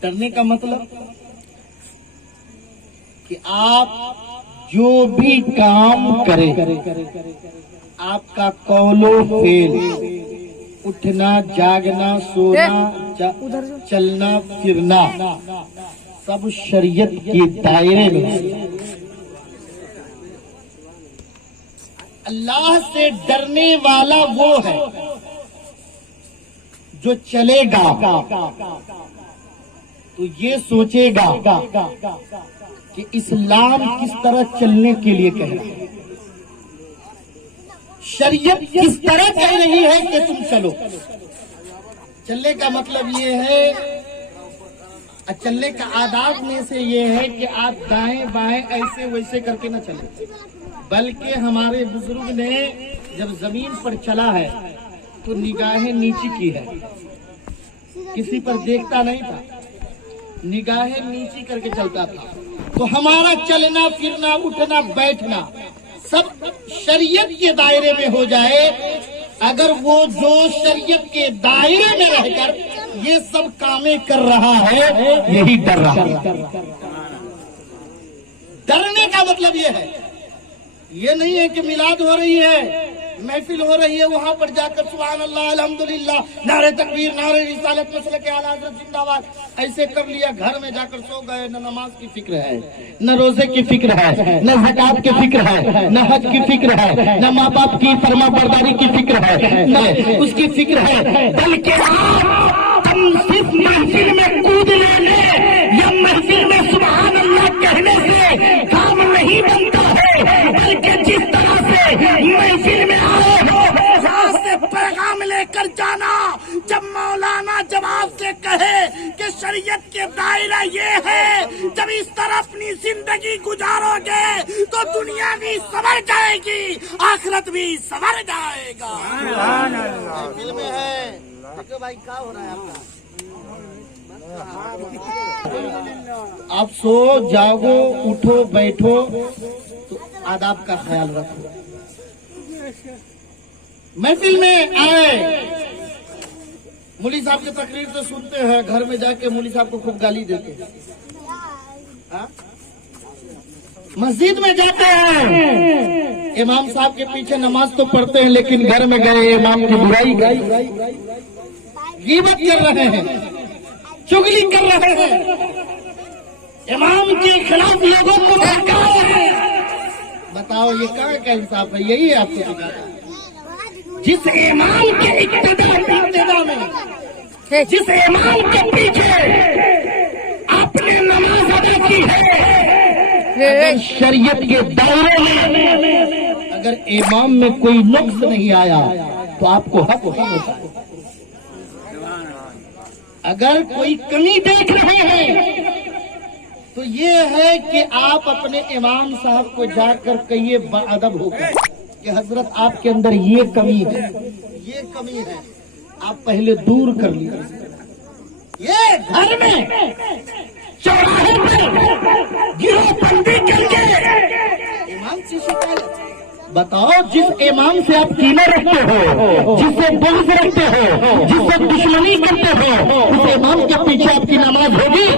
ڈرنے کا مطلب کہ آپ جو بھی کام کریں آپ کا قول و فعل، اٹھنا جاگنا سونا چلنا پھرنا سب شریعت کے دائرے میں۔ اللہ سے ڈرنے والا وہ ہے جو چلے گا تو یہ سوچے گا کہ اسلام کس طرح چلنے کے لیے کہہ رہا ہے، شریعت کس طرح کہہ رہی ہے کہ تم چلو۔ چلنے کا مطلب یہ ہے، چلنے کا آداب میں سے یہ ہے کہ آپ دائیں بائیں ایسے ویسے کر کے نہ چلیں، بلکہ ہمارے بزرگ نے جب زمین پر چلا ہے تو نگاہیں نیچی کی ہے، کسی پر دیکھتا نہیں تھا، نگاہیں نیچی کر کے چلتا تھا۔ تو ہمارا چلنا پھرنا اٹھنا بیٹھنا سب شریعت کے دائرے میں ہو جائے۔ اگر وہ جو شریعت کے دائرے میں رہ کر یہ سب کامیں کر رہا ہے یہی ڈر رہا ہے۔ ڈرنے کا مطلب یہ ہے، یہ نہیں ہے کہ میلاد ہو رہی ہے، محفل ہو رہی ہے، وہاں پر جا کر سبحان اللہ الحمدللہ نعرہ تکبیر نعرہ رسالت مسلک اعلی حضرت زندہ باد ایسے کر لیا، گھر میں جا کر سو گئے، نہ نماز کی فکر ہے، نہ روزے کی فکر ہے، نہ زکات کی فکر ہے، نہ حج کی فکر ہے، نہ ماں باپ کی فرما برداری کی فکر ہے، نہ اس کی فکر ہے، بلکہ تم صرف محفل میں کودنے میں یا محفل میں سبحان اللہ کہنے سے کام نہیں بنتا ہے، بلکہ جس طرح سے محفل میں آئے ہو وہاں سے پیغام لے کر جانا۔ جب مولانا جب آپ سے کہے کہ شریعت کے دائرہ یہ ہے، جب اس طرح اپنی زندگی گزارو گے تو دنیا بھی سنور جائے گی، آخرت بھی سنور جائے گا۔ محفل میں ہے دیکھو بھائی کیا ہو رہا ہے آپ سو جاگو اٹھو بیٹھو تو آداب کا خیال رکھو۔ محفل میں آئے مولوی صاحب کی تقریر تو سنتے ہیں، گھر میں جا کے مولوی صاحب کو خوب گالی دیتے ہیں۔ مسجد میں جاتے ہیں امام صاحب کے پیچھے نماز تو پڑھتے ہیں، لیکن گھر میں گئے امام کی برائی غیبت کر رہے ہیں، چغلی کر رہے ہیں، امام کے خلاف لوگوں کو بھڑکا رہے ہیں۔ بتاؤ یہ کہاں کا انصاف ہے؟ یہی ہے آپ کو سکھاتا ہے۔ جس امام کے ابتدا میں جس امام کے پیچھے آپ نے نماز ادا کی ہے، اگر شریعت کے دائرے میں اگر امام میں کوئی نقص نہیں آیا تو آپ کو حق ہوتا ہے۔ اگر کوئی کمی دیکھ رہے ہیں تو یہ ہے کہ آپ اپنے امام صاحب کو جا کر کہیے باادب ہو کر کہ حضرت آپ کے اندر یہ کمی ہے، یہ کمی ہے، آپ پہلے دور کر لیجیے۔ یہ گھر میں چوراہے پر گروہ بندی کر کے امام سے شکایت۔ بتاؤ جس امام سے آپ کینہ رکھتے ہو، جس سے بغض رکھتے ہو، جس سے دشمنی کرتے ہو، اس امام کے پیچھے آپ کی نماز ہوگی؟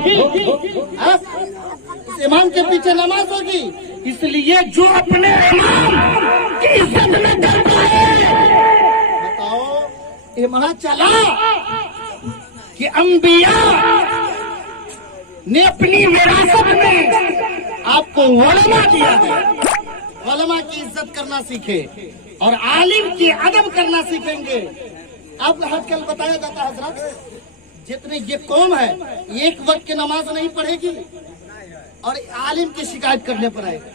اس امام کے پیچھے نماز ہوگی؟ اس لیے جو اپنے امام کی عزت نہ کرتا ہے، بتاؤ یہ وہاں چلا کہ انبیاء نے اپنی وراثت میں آپ کو علماء دیا ہے۔ علماء کی عزت کرنا سیکھے اور عالم کی ادب کرنا سیکھیں گے۔ اب آج کل بتایا جاتا ہے حضرت جتنے یہ قوم ہے ایک وقت کی نماز نہیں پڑھے گی اور عالم کی شکایت کرنے پر آئے گا۔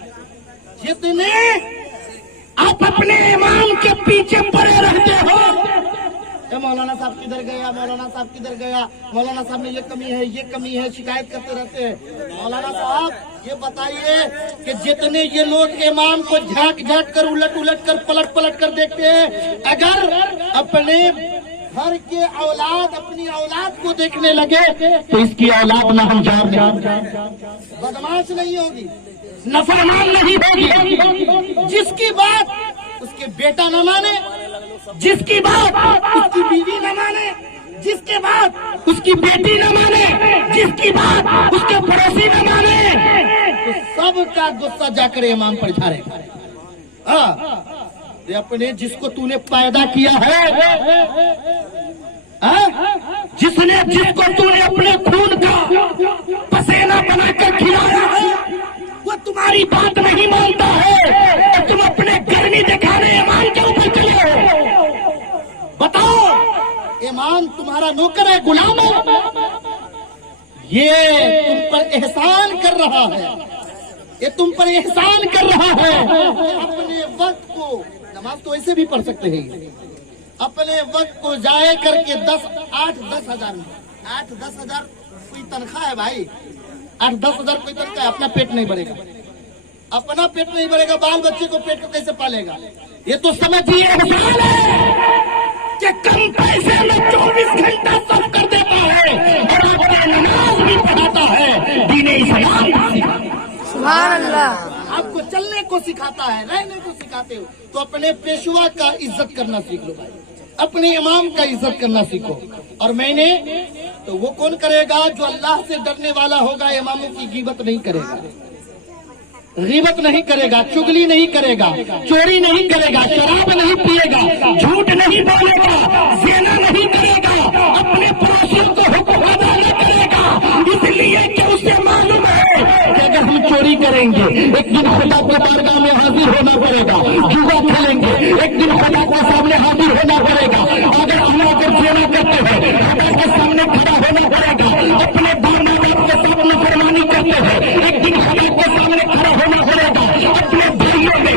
جتنے آپ اپنے امام کے پیچھے پڑے رہتے ہو، مولانا صاحب کدھر گیا، مولانا صاحب کدھر گیا، مولانا صاحب نے یہ کمی ہے یہ کمی ہے، شکایت کرتے رہتے ہیں۔ مولانا صاحب یہ بتائیے کہ جتنے یہ لوگ امام کو جھانک جھانک کر الٹ الٹ کر پلٹ پلٹ کر دیکھتے ہیں، اگر اپنے گھر کے اولاد اپنی اولاد کو دیکھنے لگے تو اس کی اولاد نہ ہم بدماش نہیں ہوگی، نافرمان نہیں ہوگی۔ جس کی بات اس کے بیٹا نہ مانے، جس کی بات اس کی بیوی نہ مانے، جس کے بعد اس کی بیٹی نہ مانے، جس کی بات اس کے پڑوسی نہ مانے، تو سب کا غصہ جا کر امام پر جھاڑے گا۔ یہ اپنے جس کو تو نے پیدا کیا ہے، جس کو تو نے اپنے خون کا پسینہ بنا کر کھلایا ہے، وہ تمہاری بات نہیں مانتا ہے اور تم اپنے گرمی دکھانے امام کے اوپر چلے ہو۔ بتاؤ، امام تمہارا نوکر ہے، غلام ہے؟ یہ تم پر احسان کر رہا ہے، یہ تم پر احسان کر رہا ہے کہ اپنے وقت کو، نماز تو ایسے بھی پڑھ سکتے ہیں، اپنے وقت کو ضائع کر کے 8-10 ہزار میں 8-10 ہزار کوئی تنخواہ ہے بھائی، 8-10 ہزار کوئی تنخواہ ہے، اپنا پیٹ نہیں بھرے گا، اپنا پیٹ نہیں بھرے گا، بال بچے کو پیٹ کو کیسے پالے گا؟ یہ تو سمجھیے احسان ہے کہ کم پیسے میں 24 گھنٹہ سب کر دیتا ہے اور آپ کو نماز بھی پڑھاتا ہے، دین اسلام سبحان اللہ، آپ کو چلنے کو سکھاتا ہے، رہنے کو سکھاتے ہو، تو اپنے پیشوا کا عزت کرنا سیکھ لو بھائی، اپنے امام کا عزت کرنا سیکھو۔ اور میں نے تو وہ کون کرے گا جو اللہ سے ڈرنے والا ہوگا، اماموں کی غیبت نہیں کرے گا، غیبت نہیں کرے گا، چگلی نہیں کرے گا، چوری نہیں کرے گا، شراب نہیں پیے گا، جھوٹ نہیں بولے گا، زنا نہیں کرے گا، اپنے پڑوسیوں کو حقوق ادا نہ کرے گا، اس لیے کہ اسے معلوم ہے کہ اگر ہم چوری کریں گے ایک دن خدا کے بارگاہ میں حاضر ہونا پڑے گا، جوا کھیلیں گے ایک دن خدا کے سامنے حاضر ہونا پڑے گا، اگر ہم اگر زنا کرتے ہیں خدا کے سامنے کھڑا ہونا پڑے گا، اپنے باپ باپ کے سامنے فرمانی کرتے ہیں ایک دن خدا کے سامنے کھڑا ہونا پڑے گا، اپنے بھائیوں میں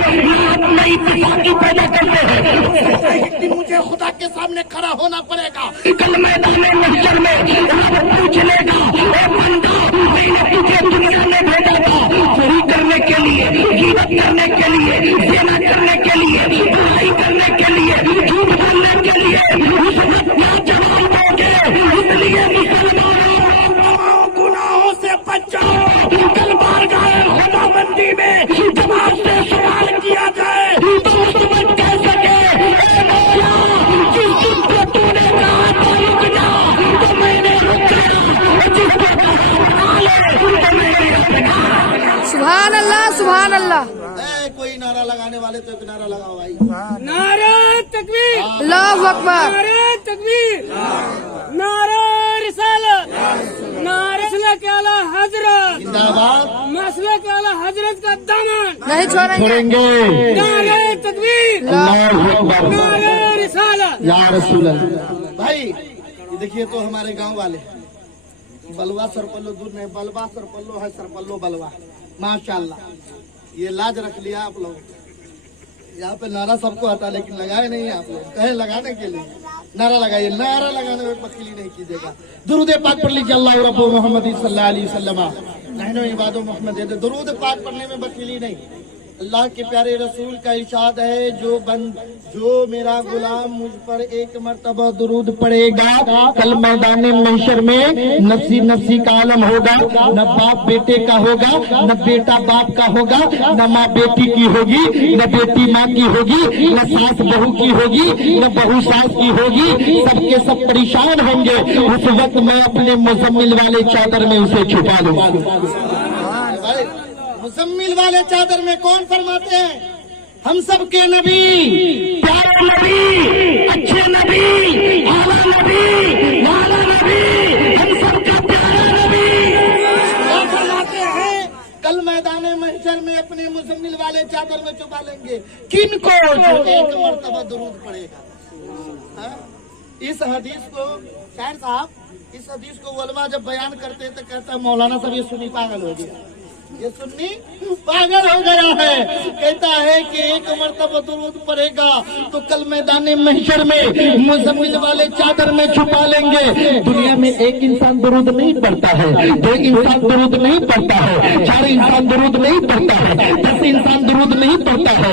نئی اتفاقی پیدا کرتے ہیں ایک دن مجھے خدا کے سامنے کھڑا ہونا پڑے گا، کل میدان محشر میں رب پوچھ لے گا، اے بندہ میں نے تجھے دنیا میں بھیجا تھا چوری کرنے کے لیے، غیبت کرنے کے لیے، زنا کرنے کے لیے، برائی کرنے کے لیے، جھوٹ بولنے کے لیے، اس وقت کیا جواب دو گے؟ اس لیے مسلمانوں تمام گناہوں سے بچاؤ، کل بارگاہ خدا بندی میں جب آپ سے سوال کیا جائے تو اس وقت کہہ سکے اے مولا جس دن کو تو نے کہا تھا رک جا تو میں نے رکا، جس کو کہا بنا لے تو میں نے رکا۔ سبحان اللہ، سبحان اللہ، کوئی نعرہ لگانے والے تو ایک نعرہ لگاؤ بھائی، نعرہ تکبیر، اللہ اکبر، نعرہ تکبیر، نعرہ رسالت، نعرہ مسلک اعلی حضرت، زندہ باد، مسلک اعلی حضرت کا دامن نہیں چھوڑیں گے، نعرہ تکبیر، اللہ اکبر، نعرہ رسالت۔ یا رسول اللہ۔ بھائی یہ دیکھیے تو ہمارے گاؤں والے بلوا سرپلو دور نہیں، بلوا سرپلو ہے، سرپلو بلوا، ماشاءاللہ یہ لاج رکھ لیا آپ لوگ۔ یہاں پہ نعرہ سب کو آتا لیکن لگائے نہیں آپ لوگ، کہیں لگانے کے لیے نعرہ لگائیے، نعرہ لگانے میں بخیلی نہیں کیجیے گا۔ درود پاک پڑھ لیجیے، اللہ رب محمد صلی اللہ علیہ وسلم نحن عباد محمد، درود پاک پڑھنے میں بخیلی نہیں۔ اللہ کے پیارے رسول کا ارشاد ہے جو میرا غلام مجھ پر ایک مرتبہ درود پڑے گا کل میدان محشر میں نفسی نفسی کا عالم ہوگا، نہ باپ بیٹے کا ہوگا، نہ بیٹا باپ کا ہوگا، نہ ماں بیٹی کی ہوگی، نہ بیٹی ماں کی ہوگی، نہ ساس بہو کی ہوگی، نہ بہو ساس کی ہوگی، سب کے سب پریشان ہوں گے۔ اس وقت میں اپنے مزمل والے چادر میں اسے چھپا لوں گا۔ مزمل والے چادر میں کون فرماتے ہیں؟ ہم سب کے نبی، پیارے نبی، اچھے نبی، اعلیٰ نبی، والا نبی، ہم سب کا پیارا نبی کیا فرماتے ہیں؟ کل میدان محشر میں اپنے مزمل والے چادر میں چھپا لیں گے کن کو؟ جو ایک مرتبہ درود پڑے گا۔ اس حدیث کو شاعر صاحب، اس حدیث کو علماء جب بیان کرتے تو کہتا ہے مولانا صاحب یہ سنی پاگل ہو گیا، یہ سنی پاگل ہو گیا ہے۔ کہتا ہے کہ ایک مرتبہ درود پڑے گا تو کل میدان محشر میں مزمل والے چادر میں چھپا لیں گے۔ دنیا میں ایک انسان درود نہیں پڑتا ہے، دو انسان درود نہیں پڑتا ہے، 4 انسان درود نہیں پڑتا ہے، 10 انسان درود نہیں پڑتا ہے۔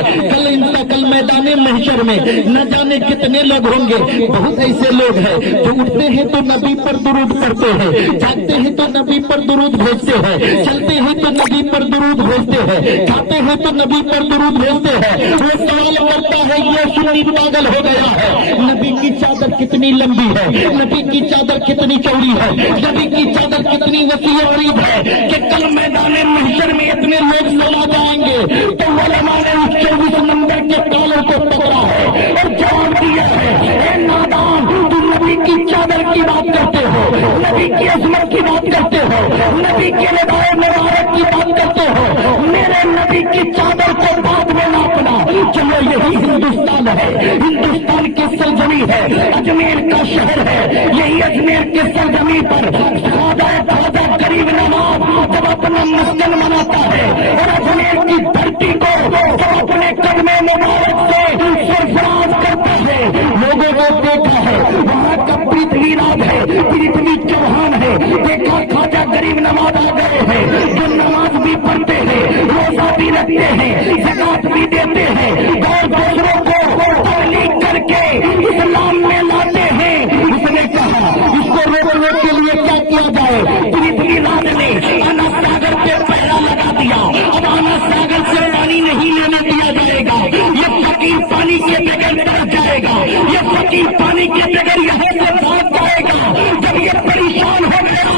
کل میدان محشر میں نہ جانے کتنے لوگ ہوں گے۔ بہت ایسے لوگ ہیں جو اٹھتے ہیں تو نبی پر درود پڑھتے ہیں، جاگتے ہیں تو نبی پر درود بھیجتے ہیں، چلتے ہیں تو نبی नबी पर दुरूद भेजते हैं, खाते हैं तो नबी पर दुरूद भेजते हैं। वो सवाल करता है ये सुन्नी पागल हो गया है, नबी की चादर कितनी लंबी है, नबी की चादर कितनी चौड़ी है, नबी की चादर कितनी वसी और अरीब है कि कल मैदान महशर में इतने लोग समा जाएंगे तो उलमा ने उस 24 नंबर के तालों को पकड़ा है और जवाब दिया है, ए नादान, तुम नबी की चादर की बात करते हो, नबी की अजमत की बात करते हो, नबी के निभाए मुबारक की बात करते हो, मेरे नबी की चादर को बाद में नापना। चलो यही हिंदुस्तान है, हिंदुस्तान की सरजमी है, अजमेर का शहर है, यही अजमेर के सरजमी पर ख्वाजा गरीब नवाज जब अपना मस्कन मनाता है और अजमेर की धरती को जब अपने कदमे मुबारक से सरफराज करता है, लोगों को देखा है वहाँ का पृथ्वीराज है, पृथ्वी चौहान है, देखा ख्वाजा गरीब नवाज आ गए हैं जो नमाज भी पढ़ते हैं, रोजा भी रखते हैं, ज़कात भी देते हैं और दूसरों को तबलीग करके इस्लाम में लाते हैं। उसने कहा इसको रोकने के लिए क्या किया जाए, पृथ्वीराज ने अना सागर पे पहरा लगा दिया, अब अना सागर से पानी नहीं लेने दिया जाएगा, ये फकीर पानी के बगैर तरस जाएगा, ये फकीर पानी के बगैर यहाँ से भाग जाएगा। जब ये परेशान हो गया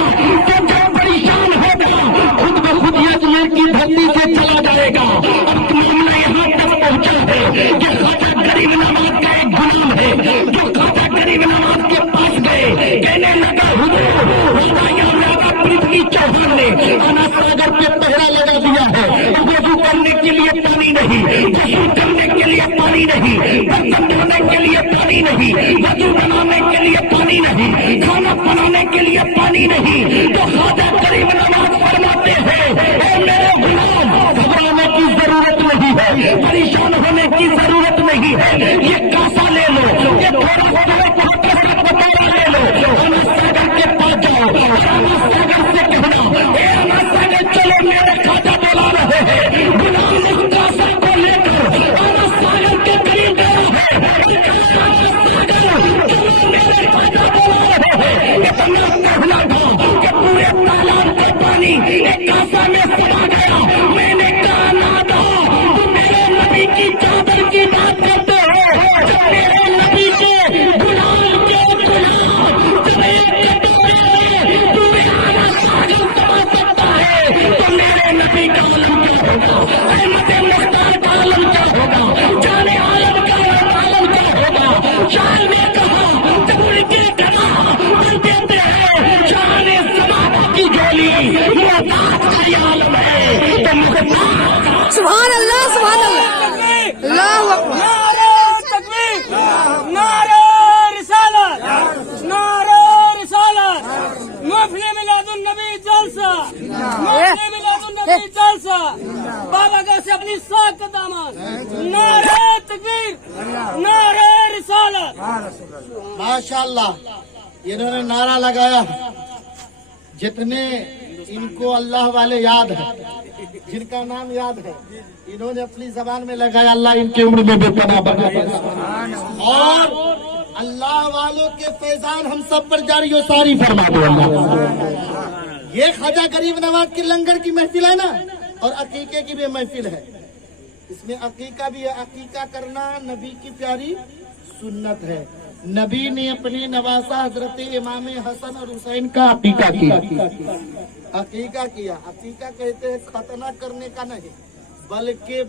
तो जब परेशान हो गया खुद ब खुद ये अजमेर की धरती से चला जाएगा। अब मामला यहाँ तक पहुँचा है कि ख्वाजा गरीब नवाज का एक गुलाम है जो ख्वाजा गरीब नवाज के पास गए, कहने लगा पृथ्वी चौहान ने अना सागर पे पहरा लगा दिया है, वजू करने के लिए पानी नहीं, वजू करने के लिए पानी नहीं, बर्तन धोने के लिए पानी नहीं, वजू बनाने के लिए पानी नहीं, खाना बनाने के लिए पानी नहीं, तो ख्वाजा गरीब नवाज फरमाते हैं ओ मेरे गुलाम, घबराने की जरूरत नहीं है, परेशान होने की जरूरत नहीं है, ये कासा ले लो, ये थोड़ा सा छोटा सा कटोरा ले लो, अना सागर के पास जाओ, अना सागर से कहना ए अना सागर चलो मेरे ख्वाजा बुला रहे हैं, गुलाम उस कासा को लेकर अना सागर के करीब गया है, मेरे ख्वाजा बुला रहे हैं। इतना कहना था कि पूरे तालाब का पानी एक कासा में समा गया। मैंने कहा नादा तुम मेरे नबी की चादर की बात करते हो, जब मेरे नबी के गुलाम के गुलाम जब एक कटोरे में पूरे आना सागर समा सकता है तो मेरे नबी का आलम क्या होगा, अहमद मुख्तार का आलम क्या होगा, जाने आलम का आलम क्या होगा। शायर ने कहा जब उनके गदा बन देते हैं जाने समाधा की झोली, मुहताज का आलम है तो मुख्तार। सुभान अल्लाह, सुभान अल्लाह, अल्लाहु अकबर। नारे तकबीर, नारे रिसालत, नारे रिसालत, महफिल मिलादुन नबी जलसा, महफिल मिलादुन नबी जलसा, बाबा का से अपनी साख का दामन, नारे तकबीर, नारे रिसालत। माशाअल्लाह इन्होंने नारा लगाया, जितने इनको अल्लाह वाले याद है, जिनका नाम याद है, इन्होंने अपनी जबान में लगाया, अल्लाह इनकी उम्र में बेपनाह बना दे और अल्लाह वालों के फैजान हम सब पर जारी और सारी फरमा दो अल्लाह। ये ख्वाजा गरीब नवाज की लंगर की महफिल है ना, और अकीके की भी महफिल है, इसमें अकीका भी है। अकीका करना नबी की प्यारी सुन्नत है। नबी ने अपने नवासा हजरत इमाम हसन और हुसैन का अकीका किया। अकीका किया, अकीका कहते हैं खतना करने का नहीं, बल्कि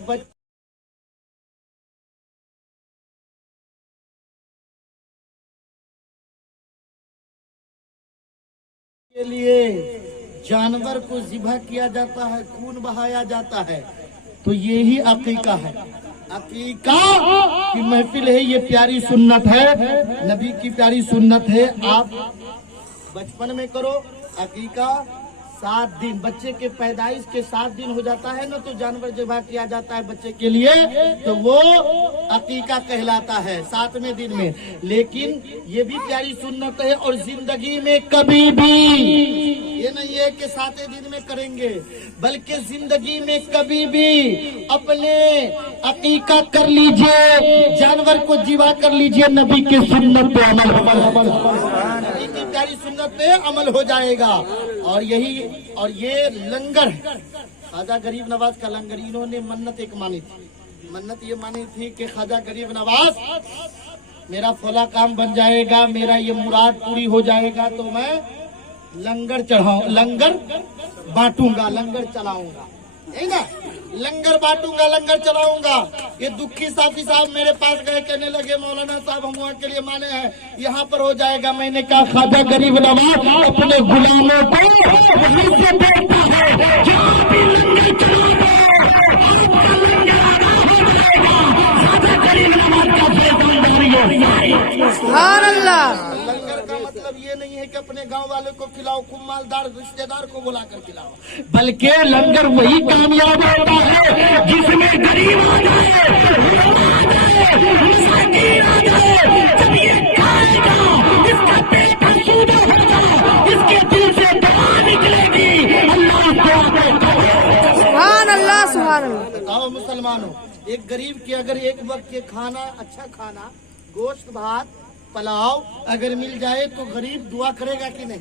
के लिए जानवर को ज़िबह किया जाता है, खून बहाया जाता है, तो यही अकीका है। अकीका की महफिल है, ये प्यारी सुन्नत है, नबी की प्यारी सुन्नत है। आप बचपन में करो अकीका, 7 दिन बच्चे के पैदाइश के 7 दिन हो जाता है ना, तो जानवर ज़िबह किया जाता है बच्चे के लिए, तो वो अकीका कहलाता है 7वें दिन में। लेकिन ये भी प्यारी सुन्नत है, और जिंदगी में कभी भी ये नहीं है कि 7वें दिन में करेंगे, बल्कि जिंदगी में कभी भी अपने अकीका कर लीजिए, जानवर को ज़िबह कर लीजिए, नबी के सुन्नत पे अमल, नबी की प्यारी सुन्नत पे अमल हो जाएगा। और ये लंगर ख्वाजा गरीब नवाज का लंगर, इन्होंने मन्नत एक मानी थी। मन्नत ये मानी थी कि ख्वाजा गरीब नवाज मेरा फला काम बन जाएगा, मेरा ये मुराद पूरी हो जाएगा तो मैं लंगर लंगर बांटूंगा, लंगर चलाऊंगा, है ना, लंगर बांटूंगा, लंगर चलाऊंगा। ये दुखी साथी साहब मेरे पास गए, कहने लगे मौलाना साहब हम वहाँ के लिए माने हैं, यहाँ पर हो जाएगा। मैंने कहा ख्वाजा गरीब नवाज अपने गुलामों को वहीं से बैठता है, जहाँ भी लंगर चलाता है आपका लंगर आधा हो जाएगा। ख्वाजा गरीब नवाज का फैज़ानदारी हो जाएगा। सुभान अल्लाह। लंगर का मतलब ये नहीं है कि अपने गांव वाले को खिलाओ, खूब मालदार रिश्तेदार को बुलाकर खिलाओ, बल्कि लंगर वही कामयाब होता है जिसमें गरीब आ जाए, मिस्कीन आ जाए। जब ये खाएगा इसका पेट आसूदा होगा, इसके दिल से दुआ निकलेगी, अल्लाह सुभान अल्लाह। सुभान अल्लाह। बताओ मुसलमानों, एक गरीब के अगर एक वक्त के खाना, अच्छा खाना, गोश्त भात पुलाव अगर मिल जाए तो गरीब दुआ करेगा कि नहीं?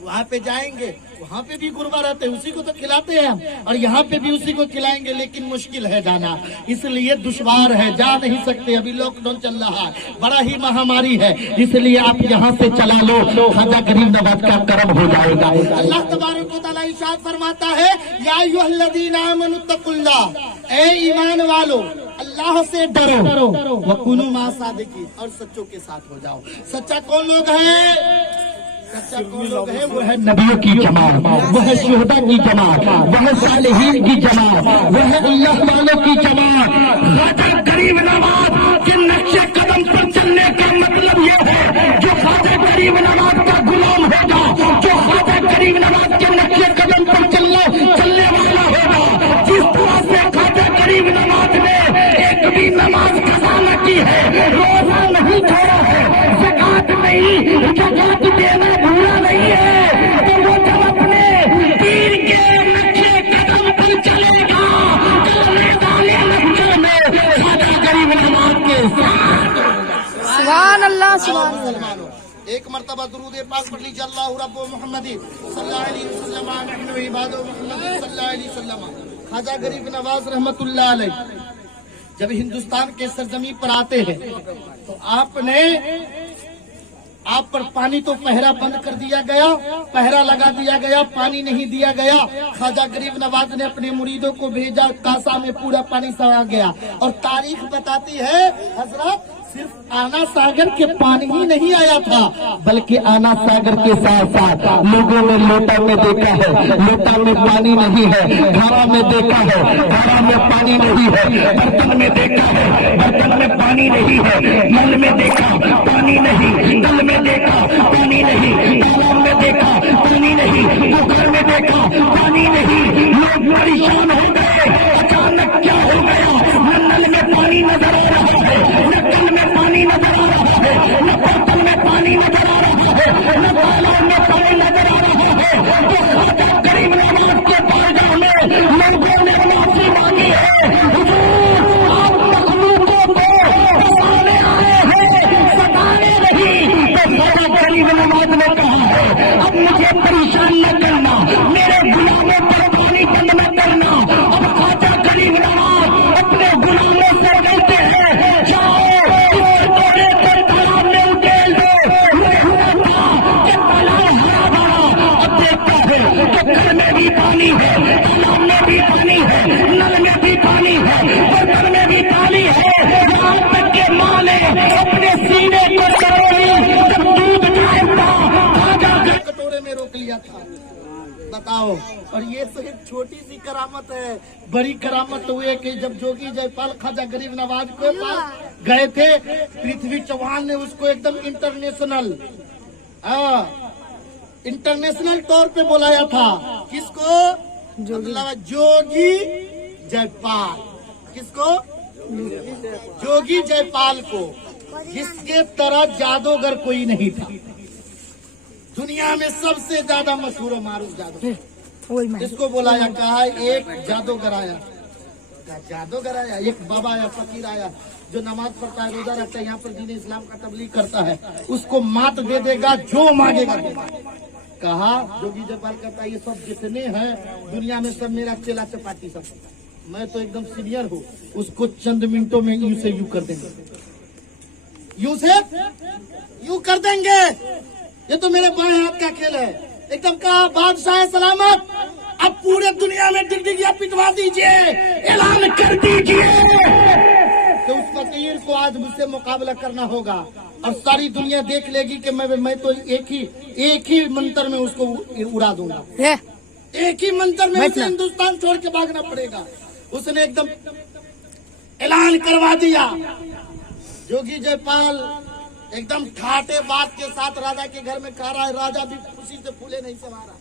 वहाँ पे जाएंगे, वहाँ पे भी गुरबा रहते हैं, उसी को तो खिलाते हैं हम, और यहाँ पे भी उसी को खिलाएंगे, लेकिन मुश्किल है जाना, इसलिए दुश्वार है, जा नहीं सकते। अभी लॉकडाउन चल रहा है, बड़ा ही महामारी है, इसलिए आप यहाँ से चला लो, ख्वाजा गरीब नवाज का करम हो जाएगा। अल्लाह तबारक व तआला इरशाद फरमाता है, या अय्युहल्लज़ीना आमनु तक़ुल्लाह, ए ईमान वालो अल्लाह से डरो, वकुनू मा सादिकीन, और सच्चों के साथ हो जाओ। सच्चा कौन लोग है? सच्चा कौन लोग है? वो है नबियों की जमात, वो है शुहदा की जमात, वो है सालिहीन की जमात, वो है अल्लाह वालों की जमात। ख्वाजा गरीब नवाज के नक्शे कदम पर चलने का मतलब ये है, जो ख्वाजा गरीब नवाज का गुलाम होगा, जो ख्वाजा गरीब नवाज के नक्शे कदम पर चलने वाला होगा, जिस तरह से ख्वाजा गरीब नवाज ने एक भी नमाज कज़ा न की है, रोजा नहीं छोड़ा है, ज़कात नहीं, ज़कात देना भूला नहीं है, तो वो जब अपने पीर के नक्शे कदम पर चलेगा, चलने वाले नक्शे में ख्वाजा गरीब नवाज के साथ। सुभान अल्लाह। सुभान अल्लाह। मुसलमानों, एक मर्तबा दुरूद पाक पढ़ लीजिए, अल्लाहु रब्बु मुहम्मदी सल्लल्लाहु अलैहि वसल्लम नहनु इबादु मुहम्मद सल्लल्लाहु अलैहि वसल्लम। ख्वाजा गरीब नवाज रहमतुल्लाह अलैह जब हिंदुस्तान के सरजमी पर आते हैं तो आप पर पानी तो पहरा बंद कर दिया गया, पहरा लगा दिया गया, पानी नहीं दिया गया। ख्वाजा गरीब नवाज ने अपने मुरीदों को भेजा, कासा में पूरा पानी समा गया। और तारीख बताती है हजरत, सिर्फ आना सागर के पानी ही नहीं आया था, बल्कि आना सागर के साथ साथ लोगों ने लोटा में देखा है, लोटा में पानी नहीं है, घड़ा में देखा है, घड़ा में पानी नहीं है, बर्तन में देखा है, बर्तन में पानी नहीं है, नल में देखा पानी नहीं, नल में देखा पानी नहीं, तालाब में देखा पानी नहीं, पोखर में देखा पानी नहीं। लोग परेशान हो गए, अचानक क्या हो गया? न नल में पानी नजर आ रहा है, न कल में पानी नजर आ रहा है, न बर्तन में पानी नजर आ रहा है, न तालाब में पानी नजर आ रहा है। तो ख्वाजा गरीब नवाज के बारगाह में लोगों ने माफी मांगी है, हुजूर आप मखलूकों को फंसाने आए हैं, सताने नहीं। तो ख्वाजा गरीब नवाज ने कहा है, अब मुझे परेशान न करना, मेरे गुलामों पर पानी बंद न करना। अब ख्वाजा गरीब नवाज अपने गुलामों से कहते हैं, जाओ घर में भी पानी है, तालाब में भी पानी है, नल में भी पानी है, बर्तन में भी पानी है। यहाँ तक के माँ ने अपने सीने को जब दूध जाता ख्वाजा कटोरे में रोक लिया था। बताओ, और ये तो एक छोटी सी करामत है। बड़ी करामत हुई कि जब जोगी जयपाल ख्वाजा गरीब नवाज के पास गए थे, पृथ्वी चौहान ने उसको एकदम इंटरनेशनल तौर पे बुलाया था। किसको? जोगी जयपाल। किसको? जोगी जयपाल को, जिसके तरह जादूगर कोई नहीं था दुनिया में, सबसे ज्यादा मशहूर मारूफ जादूगर। इसको बुलाया, कहा एक जादूगर आया, एक बाबा आया, फकीर आया जो नमाज पढ़ता है, रोजा रखता है, यहाँ पर दीन इस्लाम का तबलीग करता है, उसको मात दे देगा, जो मांगेगा। कहा जोगी जयपाल कहता ये सब जितने हैं दुनिया में सब मेरा चेला चपाटी सब, मैं तो एकदम सीनियर हूँ, उसको चंद मिनटों में यूं से यूं कर देंगे, यूं से यूं कर देंगे। ये तो मेरे बाएं हाथ का खेल है। एकदम कहा बादशाह सलामत, अब पूरे दुनिया में डिगडिगिया पिटवा दीजिए, ऐलान कर दीजिए कि उस फकीर को आज मुझसे मुकाबला करना होगा और सारी दुनिया देख लेगी कि मैं तो एक ही मंत्र में उसको उड़ा दूंगा, एक ही मंत्र में उसे हिंदुस्तान छोड़ के भागना पड़ेगा। उसने एकदम ऐलान करवा दिया। जोगी जयपाल एकदम ठाटे बात के साथ राजा के घर में कह रहा है। राजा भी खुशी से फूले नहीं समारा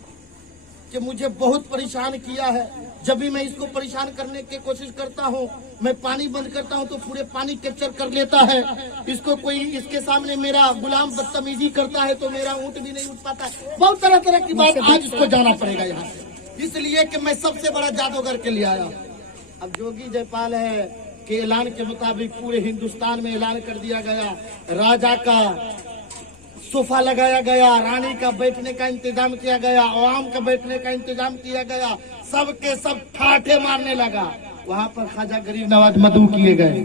कि मुझे बहुत परेशान किया है। जब भी मैं इसको परेशान करने की कोशिश करता हूँ, मैं पानी बंद करता हूँ तो पूरे पानी कैप्चर कर लेता है। इसको कोई इसके सामने मेरा गुलाम बदतमीजी करता है तो मेरा ऊँट भी नहीं उठ पाता है। बहुत तरह तरह की बात, आज इसको जाना पड़ेगा यहाँ से, इसलिए कि मैं सबसे बड़ा जादूगर के लिए आया। अब जोगी जयपाल है कि ऐलान के मुताबिक पूरे हिंदुस्तान में ऐलान कर दिया गया। राजा का सोफा लगाया गया, रानी का बैठने का इंतजाम किया गया, आवाम का बैठने का इंतजाम किया गया, सबके सब ठाठे मारने लगा। वहाँ पर ख्वाजा गरीब नवाज मदऊ किए गए,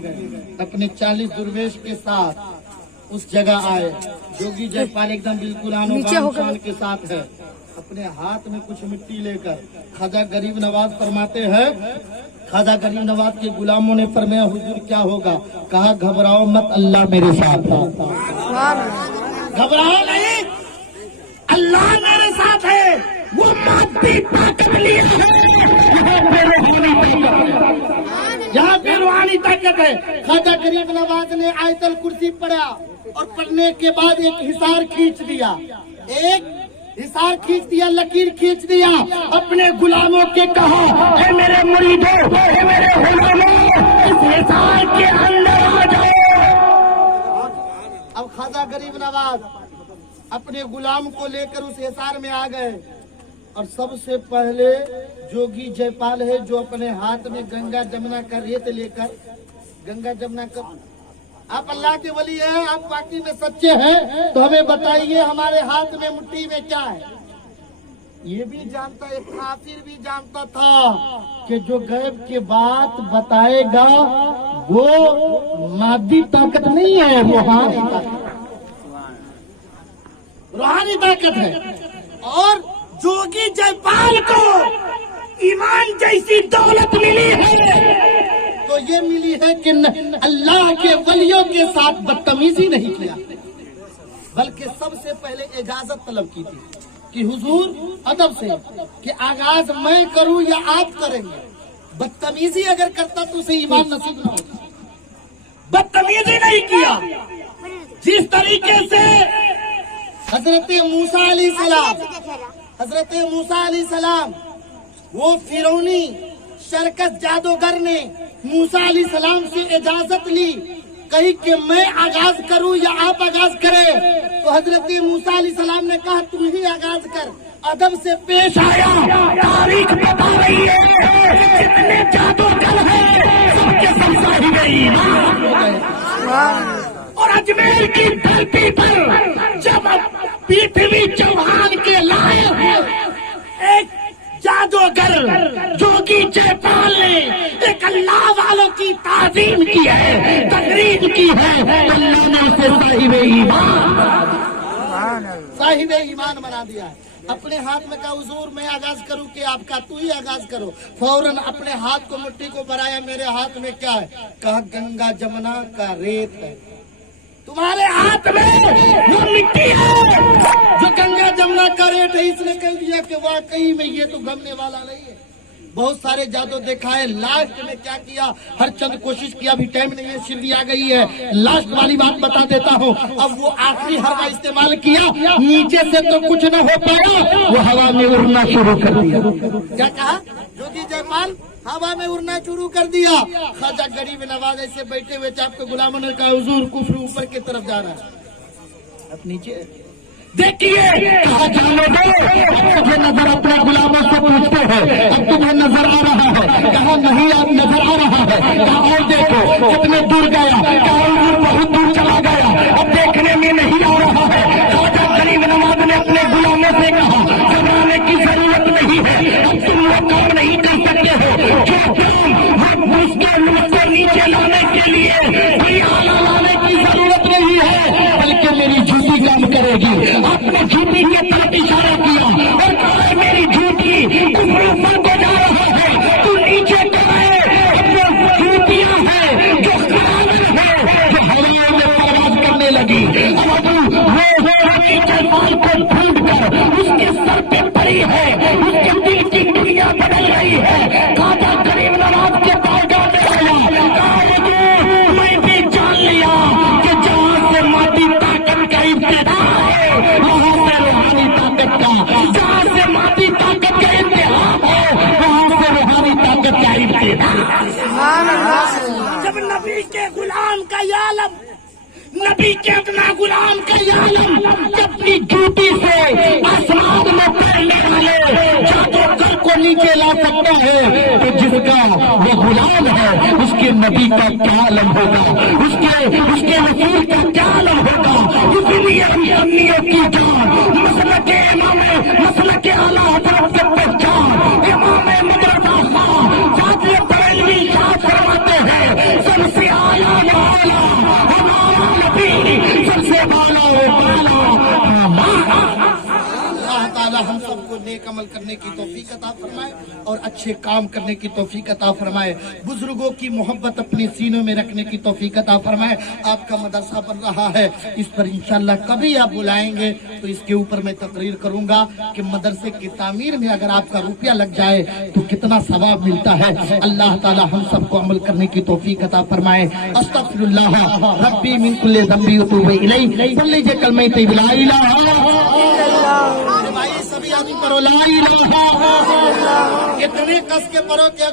अपने 40 दुर्वेश के साथ उस जगह आए। जोगी जयपाल एकदम बिल्कुल आनो शान के साथ है, अपने हाथ में कुछ मिट्टी लेकर ख्वाजा गरीब नवाज फरमाते हैं। ख्वाजा गरीब नवाज के गुलामों ने फरमाया हुजूर क्या होगा? कहा घबराओ मत, अल्लाह मेरे साथ है। घबराओ नहीं, अल्लाह मेरे साथ है। वो मादी ताकत लिया है, यहाँ पे रूहानी ताकत है। ख्वाजा गरीब नवाज ने आयतल कुर्सी पढ़ा और पढ़ने के बाद एक हिसार खींच दिया, एक हिसार खींच दिया, लकीर खींच दिया। अपने गुलामों के कहा, ए मेरे मुरीदों, ए मेरे गुलामों, इस हिसार के अंदर आ जाओ। अब ख्वाजा गरीब नवाज अपने गुलाम को लेकर उस हिसार में आ गए और सबसे पहले जोगी जयपाल है जो अपने हाथ में गंगा जमुना का रेत लेकर, गंगा जमुना का, आप अल्लाह के वली हैं, आप वाकई में सच्चे हैं तो हमें बताइए हमारे हाथ में मुट्ठी में क्या है? ये भी जानता है, काफिर भी जानता था कि जो गैब की बात बताएगा वो मादी ताकत नहीं है, वो रूहानी ताकत है। और जोगी जयपाल को ईमान जैसी दौलत मिली है तो ये मिली है कि अल्लाह के वलियों के साथ बदतमीजी नहीं किया, बल्कि सबसे पहले इजाजत तलब की थी कि हुजूर अदब से कि आगाज मैं करूं या आप करेंगे। बदतमीजी अगर करता तो उसे ईमान नसीब न होता। बदतमीजी नहीं किया। जिस तरीके से हजरत मूसा अलैहिस्सलाम वो फिरौनी शरकस जादूगर ने मूसा अलैहिस्सलाम से इजाजत ली, कही कि मैं आगाज करूं या आप आगाज करें, तो हजरत मूसा अलैहिस्सलाम ने कहा तू ही आगाज कर। अदब से पेश आया। तारीख बता रही है जितने जादूगर हैं सबके सब साहिब ईमान हो गए। और अजमेर की धरती पर जब पृथ्वी चौहान के लायक एक जादूगर जोगी जयपाल ने एक अल्लाह वालों की ताजीम की है, तकरीम की है, अल्लाह ने उसे साहिब ईमान बना दिया है। अपने हाथ में कहा हुजूर मैं आगाज करूं कि आपका? तू ही आगाज करो। फौरन अपने हाथ को मिट्टी को बढ़ाया, मेरे हाथ में क्या है? कहा गंगा जमुना का रेत है। तुम्हारे हाथ में वो मिट्टी है जो गंगा जमुना का रेत है। इसने कह दिया कि वाकई में ये तो गमने वाला नहीं है। बहुत सारे जादू दिखाए, लास्ट में क्या किया? हर चंद कोशिश किया, अभी टाइम नहीं है, शिरडी आ गई है। लास्ट वाली बात बता देता हूँ। अब वो आखिरी हवा इस्तेमाल किया, नीचे से तो कुछ न हो पाया, वो हवा में उड़ना शुरू कर दिया। क्या कहा जोगी जयपाल? हवा में उड़ना शुरू कर दिया। ख्वाजा गरीब नवाज ऐसे बैठे हुए थे, आपके गुलामों ने कहा हुजूर कुफ्र ऊपर की तरफ जा रहा है, अब नीचे देखिए। कहा जाने दो, मुझे नजर अपने गुलामों से पूछते हैं अब तुम्हें नजर आ रहा है? कहा नहीं आप नजर आ रहा है। कहा और देखो कितने दूर गया? कहा बहुत दूर चला गया, अब देखने में नहीं आ रहा है। ख्वाजा गरीब नवाज ने अपने गुलामों से कहा नीचे लाने के लिए कोई आला लाने की जरूरत नहीं है, बल्कि मेरी जूती काम करेगी। आपने जूती के तरफ इशारा किया और कहा मेरी जूती ऊपर को जा रहा है, तू नीचे कराए। अपने जूतियां हैं जो खराब है, जो हवाओं में परवाज करने लगी। अब वो नीचे माल को ढूंढ कर उसके सर पे पड़ी है, उसके दिल की दुनिया बदल रही है। खाजा गरीब नवाज के बारगाह में आया, मैं भी जान लिया कि जहां से माटी ताकत का इब्तिदा है, वहां से रूहानी ताकत का, जहां से माटी ताकत का इब्तिदा है, वहां से रूहानी ताकत का इब्तिदा। सुभान अल्लाह। जब नबी के गुलाम का ये आलम, नबी के अपना गुलाम का ये आलम, अपनी ड्यूटी से आसमान में तैरने वाले जादूगर को नीचे ला सकता है, तो जिसका वो गुलाम है उसके नबी का क्या आलम होगा, उसके रसूल का क्या आलम होगा। इसीलिए हम सुन्नियों की जान, मसलक इमाम, मसलक आला हज़रत से पहचान, इमाम मदरसा साथ बरेलवी शाह फरमाते हैं, सबसे आला वाला हमारा नबी, सबसे आला वाला हमारा। अल्लाह ताला हम सबको नेक अमल करने की तौफीक अता फरमाए और अच्छे काम करने की तौफीक अता फरमाए। बुजुर्गों की मोहब्बत अपने सीनों में रखने की तौफीक अता फरमाए। आपका मदरसा बन रहा है, इस पर इंशाअल्लाह कभी आप बुलाएंगे तो इसके ऊपर मैं तकरीर करूंगा कि मदरसे की तामीर में अगर आपका रुपया लग जाए तो कितना सवाब मिलता है। अल्लाह ताला हम सबको अमल करने की तौफीक अता फरमाए। अस्तगफिरुल्लाह रब्बी मिन कुल्ली ज़ंबी व तूबु इलैहि। बोल लीजिए कलमा तैयबा ला इलाहा इल्लल्लाह। भाई सभी आदमी पढ़ो ला इलाहा, इतने कस के पढ़ो कि